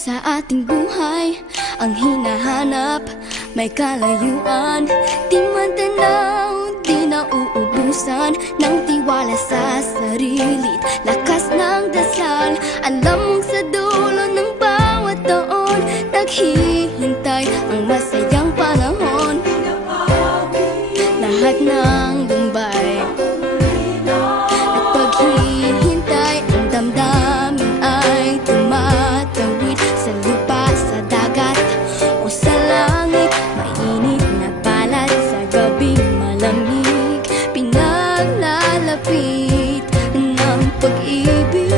sa ating buhay ang hinahanap, may kalayuan. Di man tanaw, di nauubusan ng tiwala sa sarili't lakas ng dasal. Alam mong sa dulo ng bawat taon naghihintay ang masayang panahon. Lahat ng lumbay at paghihintay, ang damdamin ay tumatawid sa lupa, sa dagat o sa langit. Mainit na palad sa gabing malamig, pinaglalapit ng pag-ibig.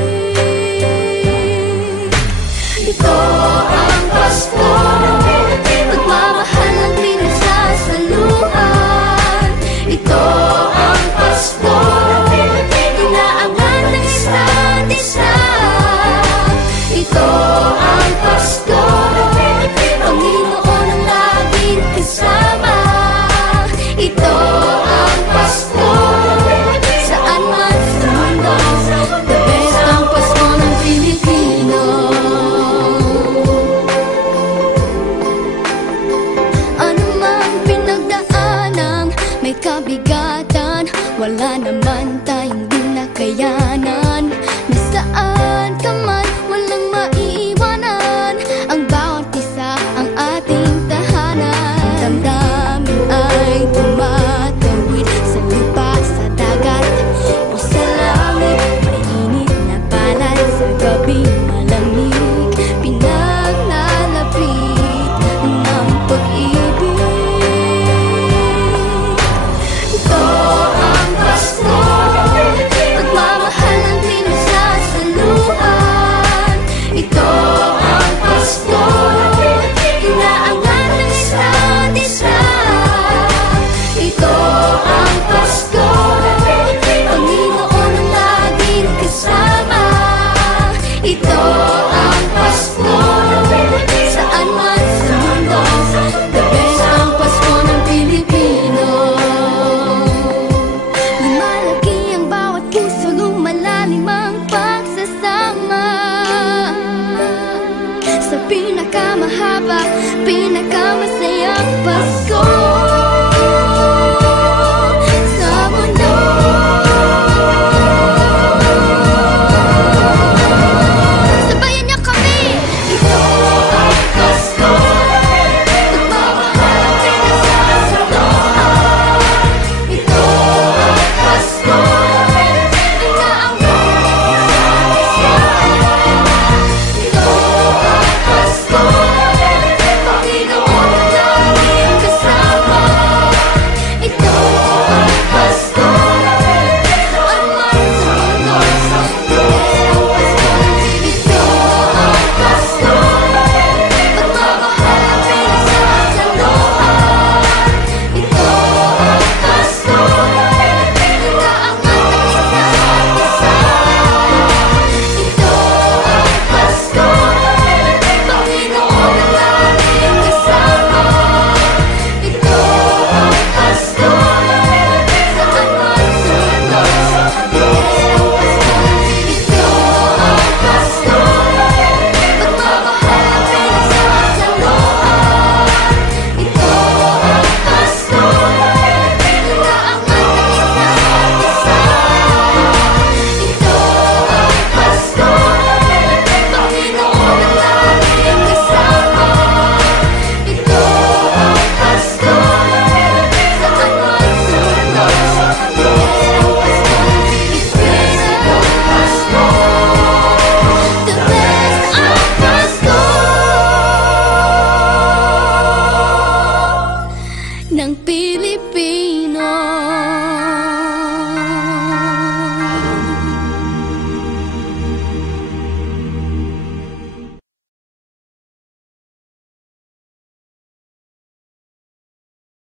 Ito ang Pasko, pagmamahal ng pinagsasaluhan. Ito ang Pasko, inaangan ng isa't isa. Ito ang Pasko, Panginoon ang laging kasama. Ito ang Pasko, saan man sa mundo, the best ang Pasko ng Pilipino. Ano mang pinagdaanang may kabigatan, wala naman tayong di nakayanan. Nasaan ka man, walang maiiwanan, ang bawat isa ang ating tahanan. Damdamin ay tumatawid sa lupa, sa dagat o sa langit. Mainit na palad sa gabing malamig, pinaglalapit ng pag-ibig. Ito ang Pasko, pagmamahal ng pinagsasaluhan. Ito ang Pasko, inaangan ng isa't isa. Ito ang Pasko, Panginoon ang laging kasama. Ito ang Pasko, saan man sa mundo, the best ang Pasko ng Pilipino. Lumalaki ang bawat puso, lumalalim ang pagsasama. Sa pinakamahaba, pinakamasayang Pasko.